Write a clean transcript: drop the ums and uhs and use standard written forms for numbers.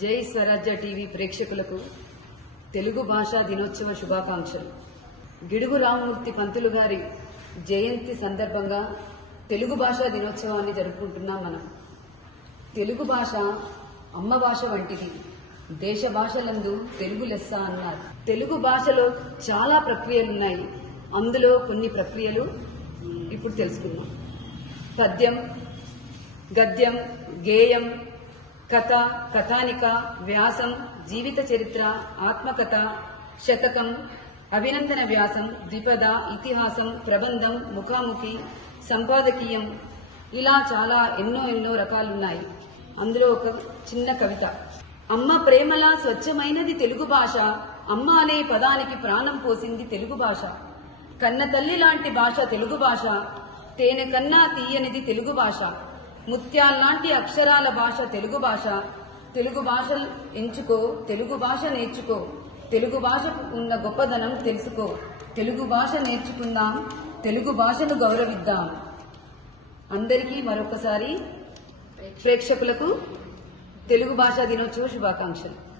జై స్వరాజ్య టీవీ ప్రేక్షకులకు తెలుగు భాషా దినోత్సవ శుభాకాంక్షలు. గిడుగు రామ్మూర్తి పంతులు గారి జయంతి సందర్భంగా తెలుగు భాషా దినోత్సవాన్ని జరుపుకుంటున్నాం. మనం తెలుగు భాష అమ్మ భాష వంటిది, దేశ భాషలందు తెలుగు లెస్స అన్నారు. తెలుగు భాషలో చాలా ప్రక్రియలున్నాయి. అందులో కొన్ని ప్రక్రియలు ఇప్పుడు తెలుసుకుందాం. పద్యం, గద్యం, గేయం, కథ, కథానిక, వ్యాసం, జీవిత చరిత్ర, ఆత్మకథ, శతకం, అభినందన వ్యాసం, ద్విపద, ఇతిహాసం, ప్రబంధం, ముఖాముఖి, సంపాదకీయం, ఇలా చాలా ఎన్నో రకాలున్నాయి. అందులో ఒక చిన్న కవిత. అమ్మ ప్రేమలా స్వచ్ఛమైనది తెలుగు భాష, అమ్మ అనే పదానికి ప్రాణం పోసింది తెలుగు భాష. కన్న తల్లి లాంటి భాష తెలుగు భాష, తేనె కన్నా తీయనిది తెలుగు భాష. ముత్యాల్లాంటి అక్షరాల భాష తెలుగు భాష. తెలుగు భాష ఎంచుకో, తెలుగు భాష నేర్చుకో, తెలుగు భాషకు ఉన్న గొప్పదనం తెలుసుకో. తెలుగు భాష నేర్చుకుందాం, తెలుగు భాషను గౌరవిద్దాం. అందరికీ మరొకసారి ప్రేక్షకులకు తెలుగు భాషా దినోత్సవ శుభాకాంక్షలు.